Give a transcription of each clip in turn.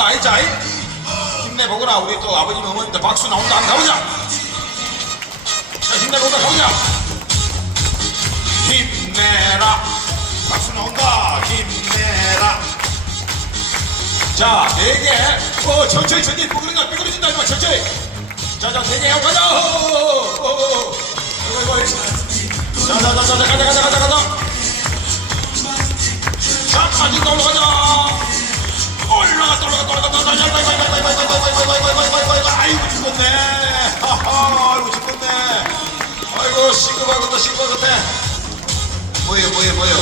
나온다 알자 힘내보거라 우리 또 아버님 어머님들 박수 나온다 한번 가보자 자 힘내보거라 가보자 힘내라 박수 나온다 힘내라 자, 네 개. 어, 천천히, 천천히. 삐그러진다, 삐그러진다. 이거 천천히. 자, 자, 네개 가자. 어, 어, 어, 어. 자, 가자, 가자, 가자, 가자. 자, 빠진다, 올라가자. 올라갔다 올라갔다 올라갔다 올라갔다 아이고 죽었네 아이고 죽었네 아이고 시급하겠다 시급하겠다 뭐예요 뭐예요 뭐예요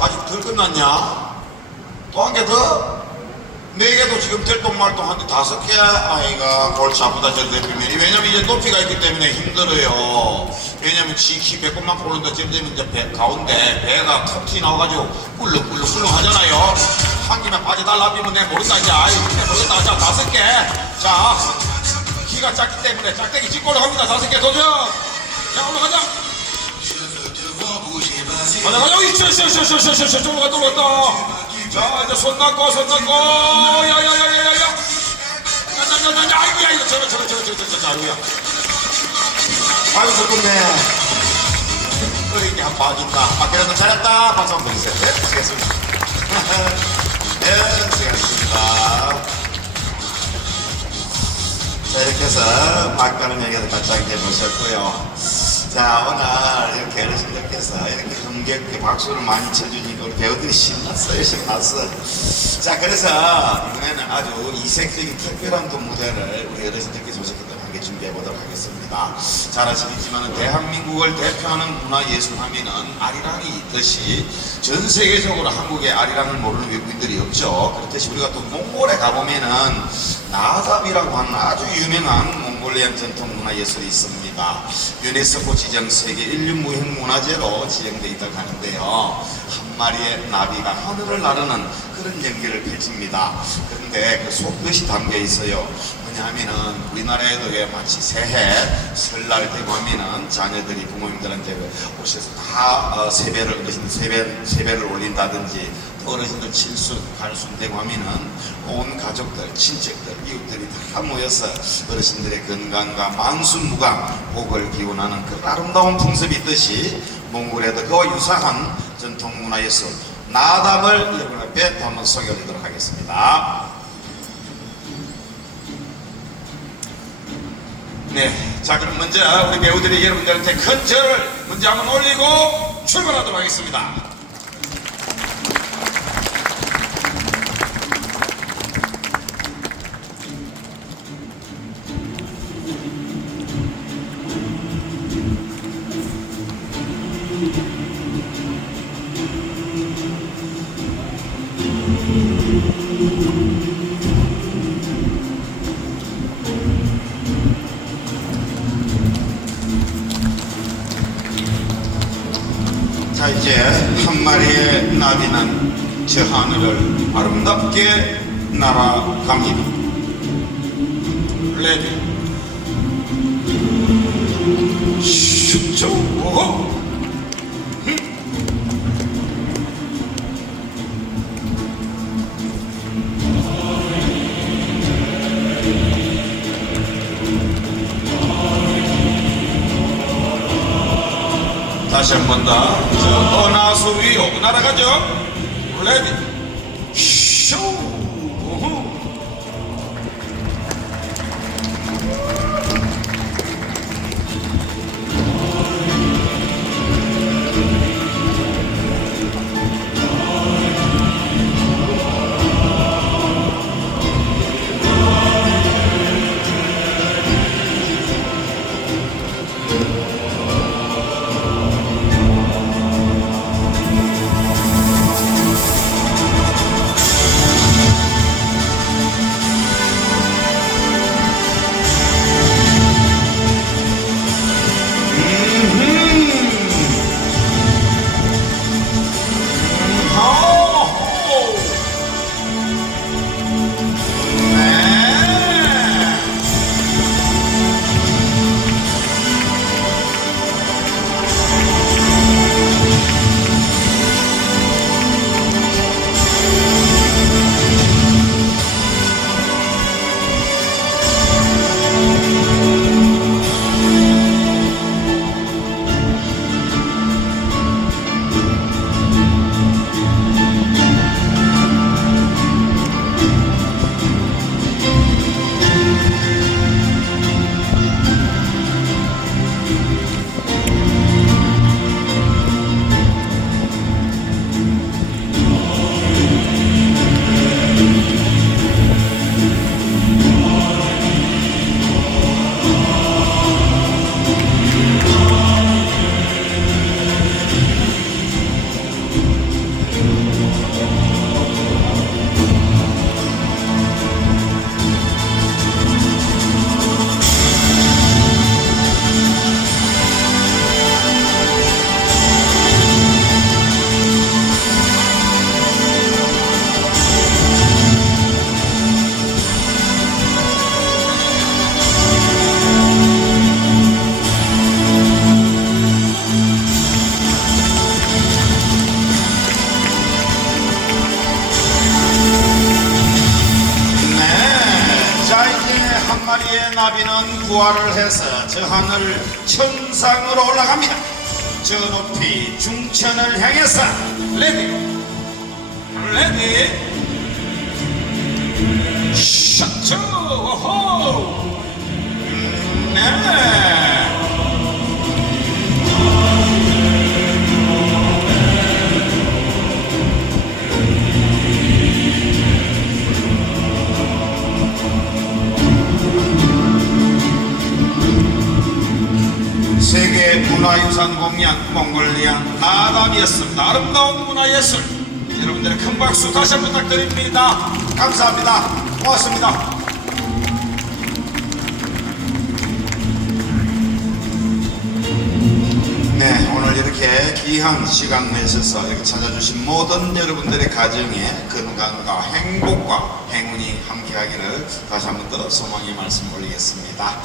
아직 덜 끝났냐 또 한 개 더? 네 개도 지금 될똥말똥 한데 다섯 개 아이가 골치 아프다 절대비밀이 왜냐면 이제 높이가 있기 때문에 힘들어요 왜냐면 지키 배꼽만큼 오른다 절대면 이제 배 가운데 배가 톡 튀나와가지고 꿀렁꿀렁꿀렁 하잖아요 한 김에 빠져달라 비면 내 모른다 이제. 아이 내 모르겠다. 자 다섯 개자 키가 작기 때문에 짝대기 찌꼬로 합니다. 다섯 개 도전. 자 올라가자. 가자 가자. 있어 있어 올라갔다 올라갔다 자 이제 손 놔고 손 놔고. 야야야야야야. 야야야야 아이고 야 이거. 저거 저거 저거 저거 저거 아이고야. 아이고 좋겠네. 어린게 한 빠진다. 밖에라도 잘했다. 박수 한번 주세요. 네 수고했습니다 네 수고했습니다 자 이렇게 해서 막가는 얘기도 같이 함께 보셨고요. 자 오늘 이렇게 어르신들께서 이렇게 흥겹게 박수를 많이 쳐주니까 우리 배우들이 신났어요 신났어 자 그래서 이번에는 아주 이색적인 특별한 또 무대를 우리 어르신들께 조석했 보도록 하겠습니다. 잘 아시겠지만 대한민국을 대표하는 문화예술 하면은 아리랑이 있듯이 전 세계적으로 한국의 아리랑을 모르는 외국인들이 없죠. 그렇듯이 우리가 또 몽골에 가보면은 나답이라고 하는 아주 유명한 몽골리안 전통 문화예술이 있습니다. 유네스코 지정 세계 인류 무형 문화재로 지정되어 있다고 하는데요. 한 마리의 나비가 하늘을 나르는 그런 연기를 펼칩니다. 그런데 그 속뜻이 담겨 있어요 뭐냐 하면은 우리나라에도 왜 마치 새해 설날 되고 하면은 자녀들이 부모님들한테 오셔서 다 어, 세배를 어르신 세배 세배를 올린다든지 또 어르신들 칠순 팔순 되고 하면은 온 가족들 친척들 이웃들이 다 모여서 어르신들의 건강과 만순무강 복을 기원하는 그 아름다운 풍습이 있듯이 몽골에도 그와 유사한 전통 문화예술 나담을 여러분 앞에 또 한번 소개해 드리도록 하겠습니다. 네, 자 그럼 먼저 우리 배우들이 여러분들한테 큰 절을 먼저 한번 올리고 출발하도록 하겠습니다. 자 이제 한 마리의 나비는 저 하늘을 아름답게 날아갑니다. 레디 슈죠 오 다시 한 번 더. 저 어나수 위로 날아가죠. 레디. 저 하늘 천상으로 올라갑니다. 저 높이 중천을 향해서 레디 레디 샤츠 호호 네. 문화유산 공연 몽골리안 아담이었습니다 아름다운 문화예술 여러분들의 큰 박수 다시 한번 부탁드립니다 감사합니다. 고맙습니다. 네, 오늘 이렇게 귀한 시간 내셔서 이렇게 찾아주신 모든 여러분들의 가정에 건강과 행복과 행운이 함께하기를 다시 한번 더 소망의 말씀 올리겠습니다.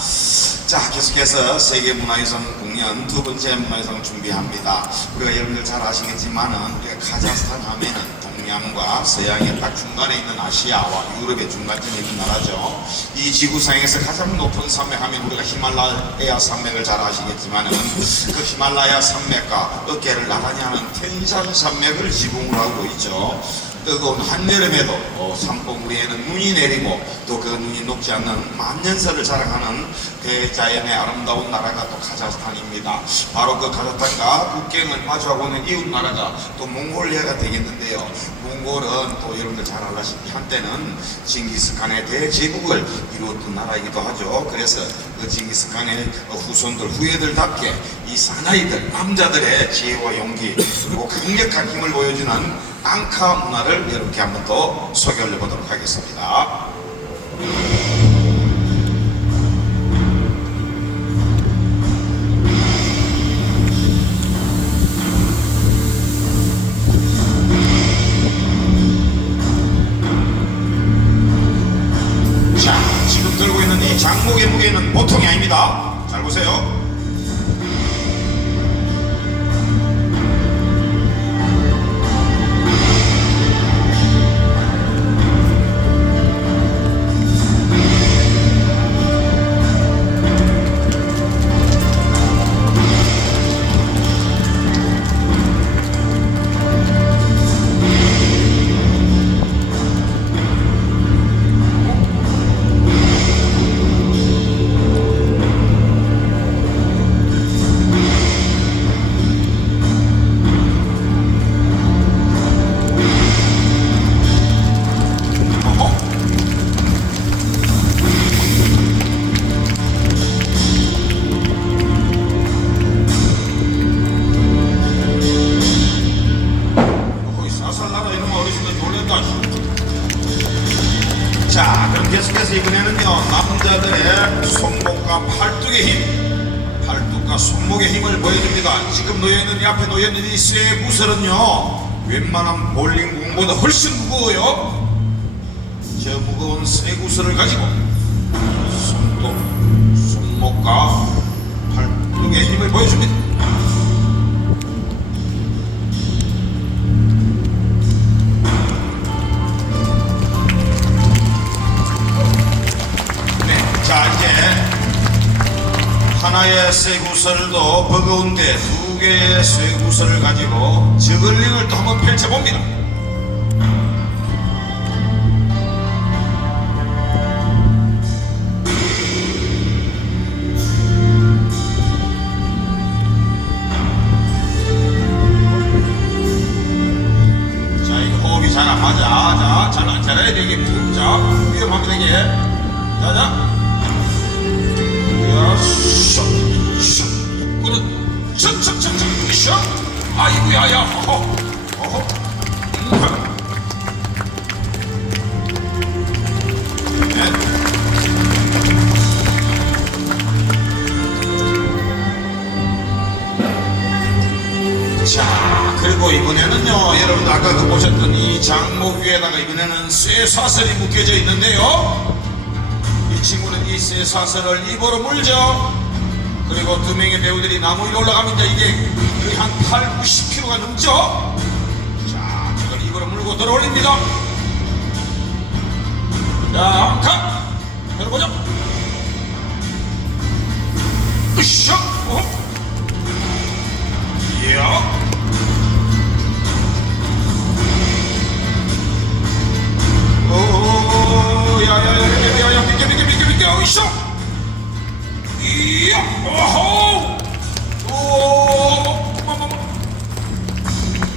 자, 계속해서 세계문화유산 공연 두 번째 문화유산 준비합니다. 우리가 여러분들 잘 아시겠지만은 우리가 카자흐스탄 하면은 동양과 서양의 딱 중간에 있는 아시아와 유럽의 중간쯤에 있는 나라죠. 이 지구상에서 가장 높은 산맥 하면 우리가 히말라야 산맥을 잘 아시겠지만은 그 히말라야 산맥과 어깨를 나란히 하는 텐산 산맥을 지붕으로 하고 있죠. 뜨거운 한여름에도 어, 산봉우리에는 눈이 내리고 또 그 눈이 녹지 않는 만년설을 자랑하는 대자연의 아름다운 나라가 또 카자흐스탄입니다. 바로 그 카자흐스탄과 국경을 마주하고 있는 이웃 나라가 또 몽골리아가 되겠는데요. 몽골은 또 여러분들 잘 알다시피 한때는 징기스칸의 대제국을 이루었던 나라이기도 하죠. 그래서 그 징기스칸의 후손들 후예들답게 이 사나이들 남자들의 지혜와 용기 그리고 강력한 힘을 보여주는 앙카 문화를 여러분께 한번 더 소개 올려보도록 하겠습니다. 아닙니다. 잘 보세요. 쇠 구슬은요 웬만한 볼링 공보다 훨씬 무거워요. 저 무거운 쇠 구슬을 가지고 손톱, 손목과 팔뚝의 힘을 보여줍니다. 하나의 쇠구슬도 버거운데 두 개의 쇠구슬을 가지고 저글링을 또 한번 펼쳐봅니다. 이번에는요, 여러분들 아까 그 보셨던 이 장목 위에다가 이번에는 쇠사슬이 묶여져 있는데요. 이 친구는 이 쇠사슬을 입으로 물죠. 그리고 두 명의 배우들이 나무 위로 이제 이게 거의 한 8, 90kg가 넘죠. 자, 저걸 입으로 물고 들어 올립니다. 자, 컷! 들어보죠. 으쌰 어? 이야 오, 야 야 야 야 야 야 비켜 비켜 비켜 비켜 으쌰 이야 오호 오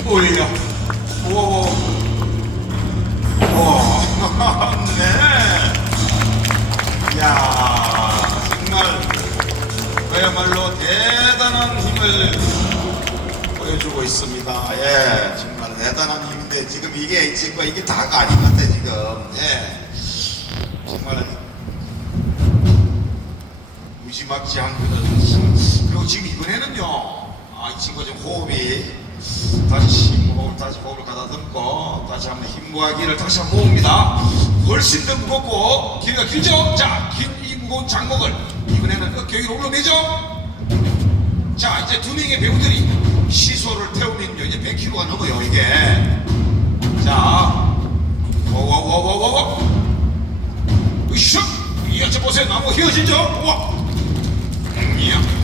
오야 오 오, 네. 야, 정말 그야말로 대단한 힘을 보여주고 있습니다. 예, 정말 대단한 힘인데 지금 이게 지금 이게 다가 아닌 것 같아 지금. 예, 정말 무지막지한 그런 힘. 그리고 지금 이번에는요, 아, 이 친구 지금 호흡이 다시 호흡, 다시 호흡을 가다듬고 다시 한번 힘과 기를 다시 한번 모읍니다. 훨씬 더 무겁고 길이가 길죠? 자, 긴이 무거운 장목을 이번에는 어깨 위로 올려내죠? 자, 이제 두 명의 배우들이 시소를 태우면요, 이제 100kg가 넘어요, 이게. 자, 워워워워워워. 으쌰! 이어져 보세요, 나무 휘어지죠? 와! 이야.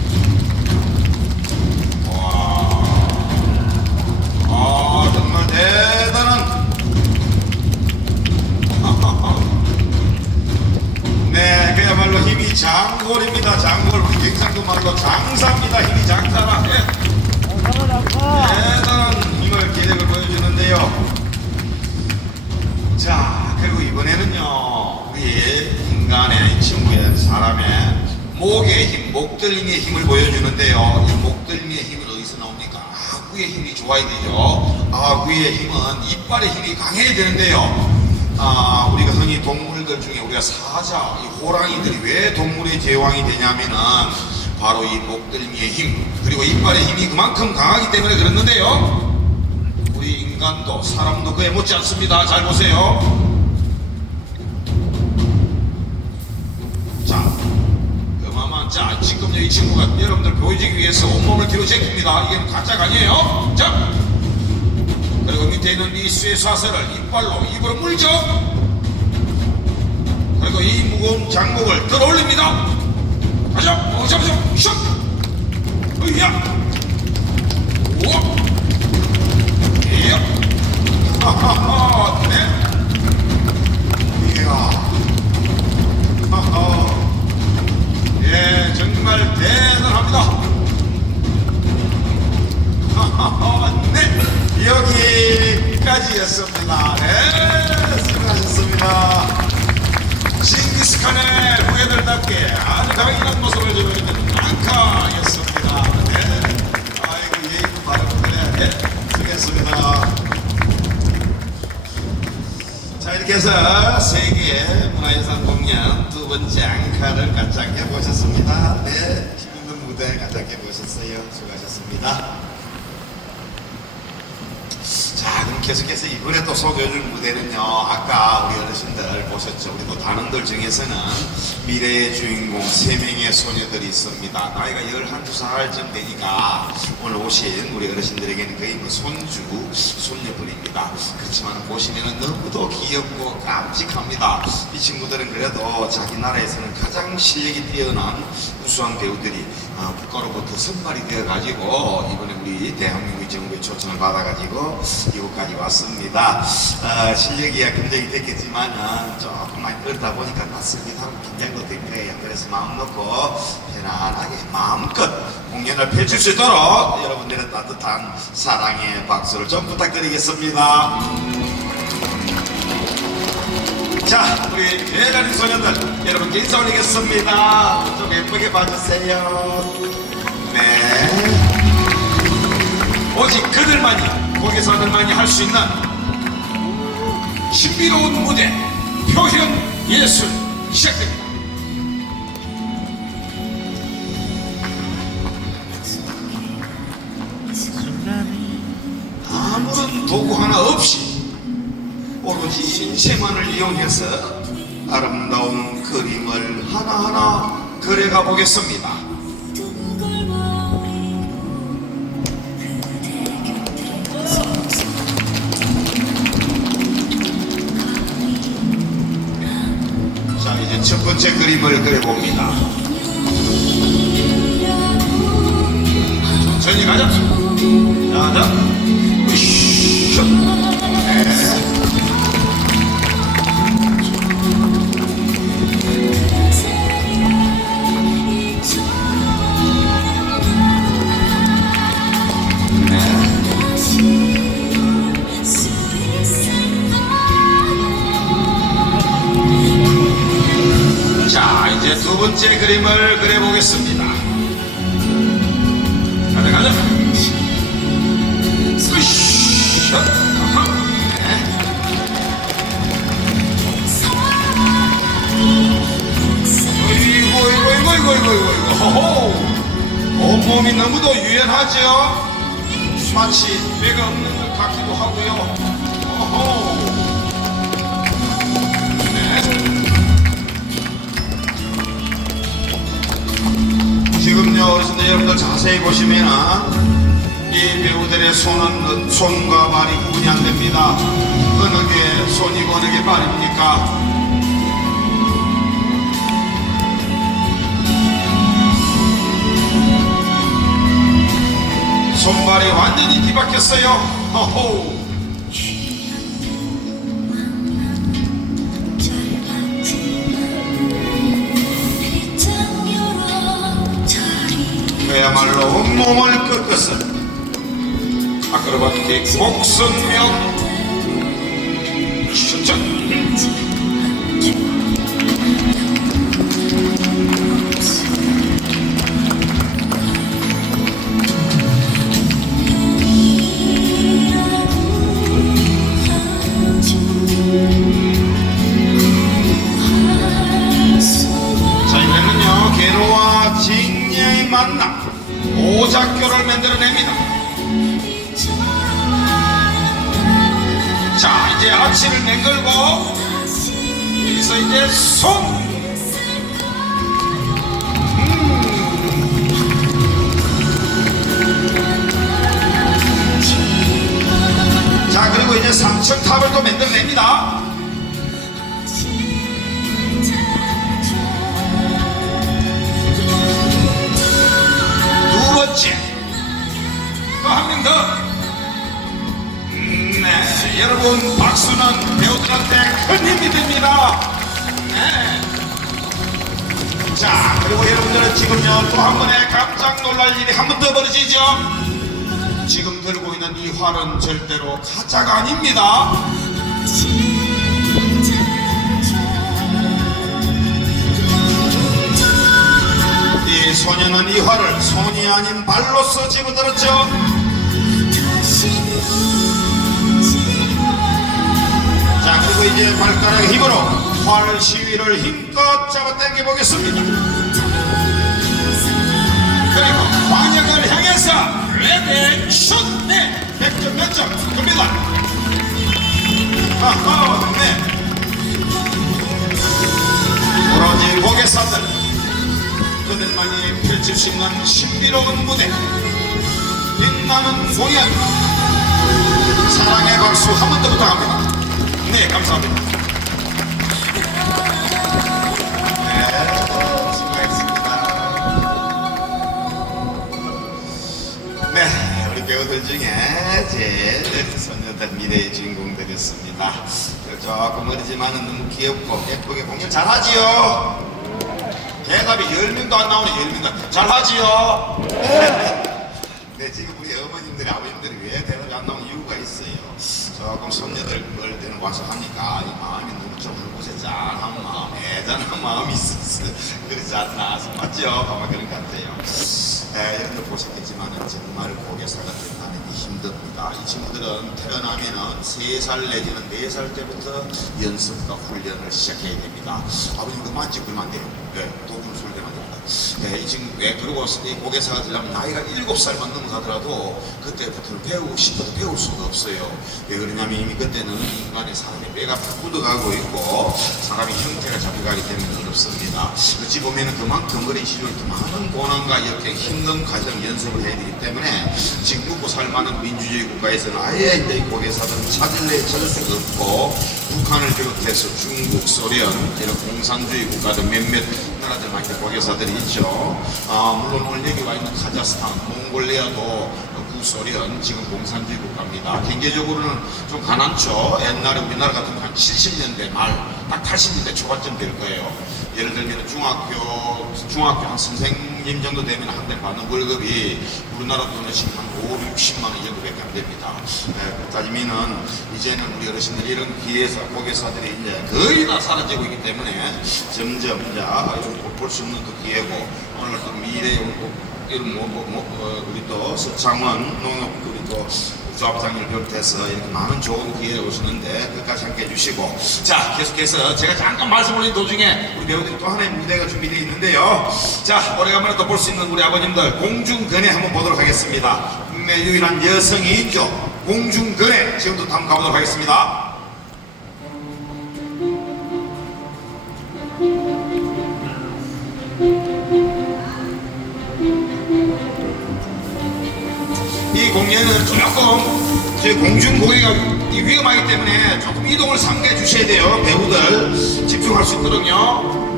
이빨의 힘이 강해야 되는데요 아 우리가 흔히 동물들 중에 우리가 사자 이 호랑이들이 왜 동물의 제왕이 되냐면은 바로 이 목들림의 힘 그리고 이빨의 힘이 그만큼 강하기 때문에 그랬는데요 우리 인간도 사람도 그에 못지 않습니다. 잘 보세요. 자, 그만한 자 지금 이 친구가 여러분들 보여주기 위해서 온몸을 뒤로 제낍니다. 이게 가짜가 아니에요. 자, 그리고 밑에 있는 이 쇠사슬을 이빨로 입으로 물죠. 그리고 이 무거운 장목을 들어 올립니다. 가자, 어, 잡아, 잡아, 슉, 으야, 우와. 이야. 하하하, 네. 이야. 하하. 예, 정말 대단합니다. 하하하, 네. 여기까지였습니다. 네, 수고하셨습니다. 징기스칸의 후예들답게 아주 강인한 모습을 보여주는 랑카였습니다. 네. 아이고, 바르고 그래. 네, 수고했습니다. 자 이렇게 해서 세계 문화유산 공연 두 번째 앙카를 가짝해 보셨습니다. 네, 힘있는 무대 가짝해 보셨어요. 수고하셨습니다. 자 그럼 계속해서 이번에 또 소개해줄 무대는요 아까 우리 어르신들 보셨죠? 우리 또 단원들 중에서는 미래의 주인공 세 명의 소녀들이 있습니다. 나이가 11, 2살쯤 되니까 오늘 오신 우리 어르신들에게는 거의 뭐 손주, 손녀분입니다. 그렇지만 보시면 너무도 귀엽고 깜찍합니다. 이 친구들은 그래도 자기 나라에서는 가장 실력이 뛰어난 우수한 배우들이 어, 국가로부터 선발이 되어가지고 이번에 우리 대한민국 정부의 초청을 받아가지고 이곳까지 왔습니다. 어, 실력 이야 굉장히 됐겠지만 은 조금 많이 그러다 보니까 낯설기도 하고 긴장도 될 거예요. 그래서 마음 놓고 편안하게 마음껏 공연을 펼칠 수 있도록 여러분들의 따뜻한 사랑의 박수를 좀 부탁드리겠습니다. 자, 우리 대단한 소녀들 여러분께 인사 올리겠습니다. 좀 예쁘게 봐주세요. 네. 오직 그들만이, 거기서들만이 할 수 있는 신비로운 무대, 표현 예술 시작됩니다. 아무런 도구 하나 없이 오로지 신체만을 이용해서 아름다운 그림을 하나하나 그려가 보겠습니다. 자, 이제 첫 번째 그림을 그려봅니다. 천천히 가자. 자, 자. 번째 그림을 그려보겠습니다. 가자, 가자. 으쌰. 어이구, 어이구, 어이구, 어이구, 어이구, 어이구. 호호. 온몸이 너무도 유연하죠? 마치 배가 없는 것 같기도 하고요. 지금요 어르신들 여러분들 자세히 보시면은 이 배우들의 손은 손과 발이 구분이 안 됩니다. 어느 게 손이고 어느 게 발입니까? 손발이 완전히 뒤바뀌었어요. 호호. 그야말로 온몸 오작교를 만들어냅니다. 자 이제 아치를 맹글고 여기서 이제 손자 그리고 이제 삼층탑을 또 만들어냅니다. 배우들한테 큰 힘이 됩니다. 네. 자 그리고 여러분들은 지금요 또 한 번에 깜짝 놀랄 일이 한 번 더 벌어지죠. 지금 들고 있는 이 활은 절대로 가짜가 아닙니다. 이 소녀는 이 활을 손이 아닌 발로 써 집어들었죠. 그리고 이제 발가락 힘으로 활 시위를 힘껏 잡아당겨 보겠습니다. 그리고 광역을 향해서 레드 슛! 네! 100점 몇 점 갑니다. 아하, 네. 오로지 고개사들 그들만이 펼칠 수 있는 신비로운 무대 빛나는 공연 사랑의 박수 한 번 더 부탁합니다. 네, 감사합니다. 네, 배우들 중에 제일 소녀들 미래의 주인공들이었습니다. 조금 어리지만은 너무 귀엽고 예쁘게 공연 잘하지요? 대답이 10명도 안 나오네, 10명도. 잘하지요? 네, 지금 우리 어머님들이, 아버님들이 왜 대답이 안 나오는 이유가 있어요. 조금 손녀들 와서 하니까 이 마음이 너무 좀 훌고세 짠한 마음, 애잔한 마음이 있었어. 그렇지 않나. 맞죠? 아마 그런 것 같아요. 네, 여러분들 보셨겠지만 정말 고개사가 된다는 게 힘듭니다. 이 친구들은 태어나면은 3살 내지는 4살 때부터 연습과 훈련을 시작해야 됩니다. 아버님 그만 찍으면 안 돼요. 네, 도금 됩니다. 네, 이 친구, 왜 그러고 이 고개사가 되려면 나이가 7살만 넘어가더라도 그때부터 배우고 싶어도 배울 수가 없어요. 왜 그러냐면 이미 그때는 인간의 사람의 뇌가 다 굳어가고 있고 사람의 형태가 잡혀가기 때문에 어렵습니다. 어찌 보면 그만큼 어린 시절 그 많은 고난과 이렇게 힘든 과정 연습을 해야 되기 때문에 지금 먹고 살 만한 민주주의 국가에서는 아예 이제 고개사들은 찾을래 찾을 수가 없고 북한을 비롯해서 중국, 소련 이런 공산주의 국가들 몇몇 나라들 많이 고개사들이 있죠. 아, 물론 오늘 여기 와 있는 카자흐스탄, 몽골리아도 구소련 지금 공산주의 국가입니다. 경제적으로는 좀 가난죠. 옛날에 우리나라 같은 한 70년대 말, 딱 80년대 초반쯤 될 거예요. 예를 들면 중학교 중학교 한 선생님 정도 되면 한달 받는 월급이 우리나라 돈으로 지금 한 5, 60만 원 정도밖에 안 됩니다. 네, 따지면은 이제는 우리 어르신들 이런 기회사, 고객사들이 이제 거의 다 사라지고 있기 때문에 점점 이제 볼수 없는 그 기회고 오늘 또 미래 이런 뭐, 뭐, 뭐 어, 우리 또 서창원 농협 우리 또 조합장님을 비롯해서 이렇게 많은 좋은 기회에 오시는데 끝까지 함께 해주시고. 자 계속해서 제가 잠깐 말씀 올린 도중에 우리 배우들이 또 하나의 무대가 준비되어 있는데요. 자 오래간만에 또 볼 수 있는 우리 아버님들 공중근해 한번 보도록 하겠습니다 국내 유일한 여성이죠. 공중근해 지금부터 한번 가보도록 하겠습니다. 이 공연은 조금 제 공중 고개가 위험하기 때문에 조금 이동을 삼가해 주셔야 돼요 배우들. 집중할 수 있도록요.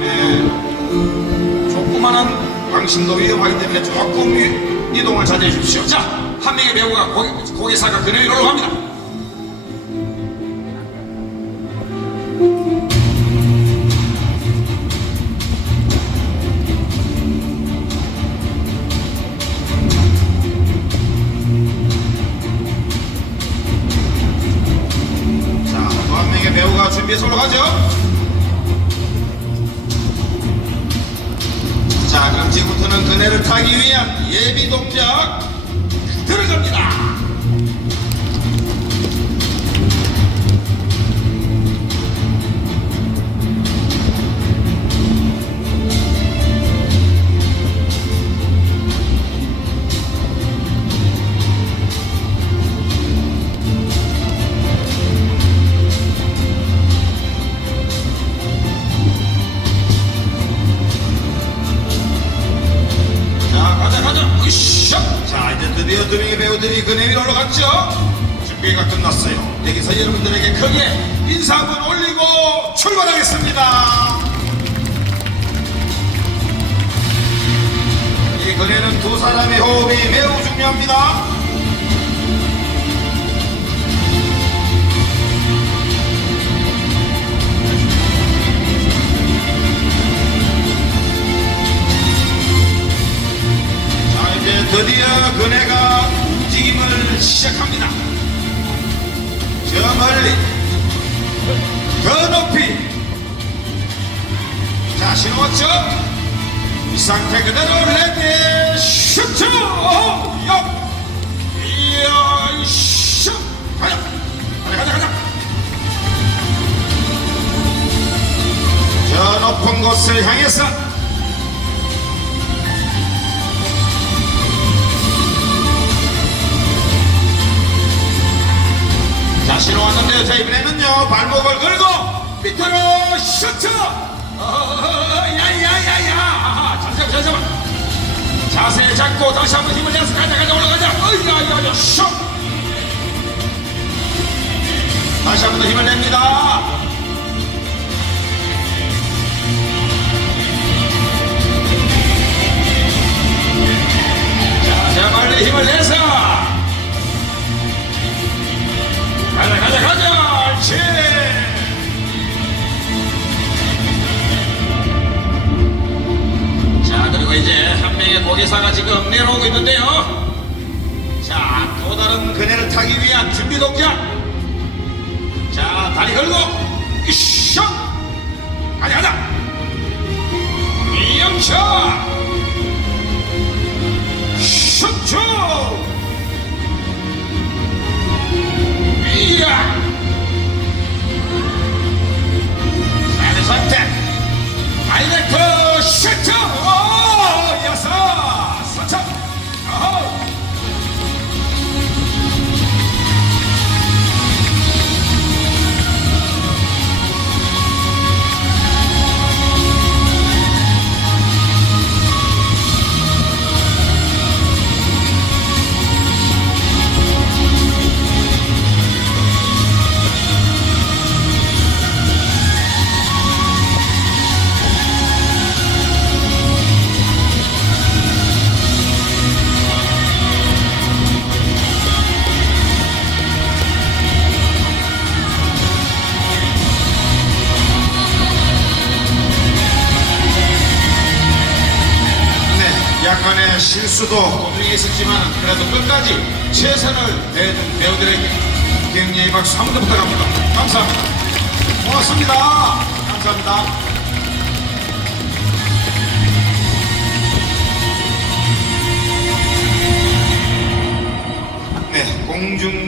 네. 조그마한 방심도 위험하기 때문에 조금 이- 이동을 자제해 주십시오. 자 한 명의 배우가 고개, 고개사가 그늘 위로 갑니다 배우들이 그네 위로 올라갔죠. 준비가 끝났어요. 여기서 여러분들에게 크게 인사 한번 올리고 출발하겠습니다. 이 그네는 두 사람의 호흡이 매우 중요합니다. 드디어 그네가 움직임을 시작합니다. 저 멀리, 더 높이. 자, 신호 왔죠? 이 상태 그대로 레디 슈트! 업! 이야, 슈! 가자! 가자, 가자, 가자! 저 높은 곳을 향해서 이번에는요, 발목을 걸고 밑으로 셔츠! 어, 야, 야, 야, 야! 자세, 잡고 다시 한번 힘을 내서 가자, 가자, 올라가자! 어이, 야, 야, 야, 셔! 다시 한번 더 힘을 냅니다. 자, 자, 빨리 힘을 내서! 가자 가자 가자 옳지 자 그리고 이제 한 명의 고개사가 지금 내려오고 있는데요. 자 또 다른 그네를 타기 위한 준비 동작. 자 다리 걸고 이쇼 가자 가자 이영차 슈초 이야! 실수도 공중에 있었지만 그래도 끝까지 최선을 다해준 배우들에게 격려의 박수 한번더 부탁합니다. 감사합니다. 고맙습니다. 감사합니다. 네, 공중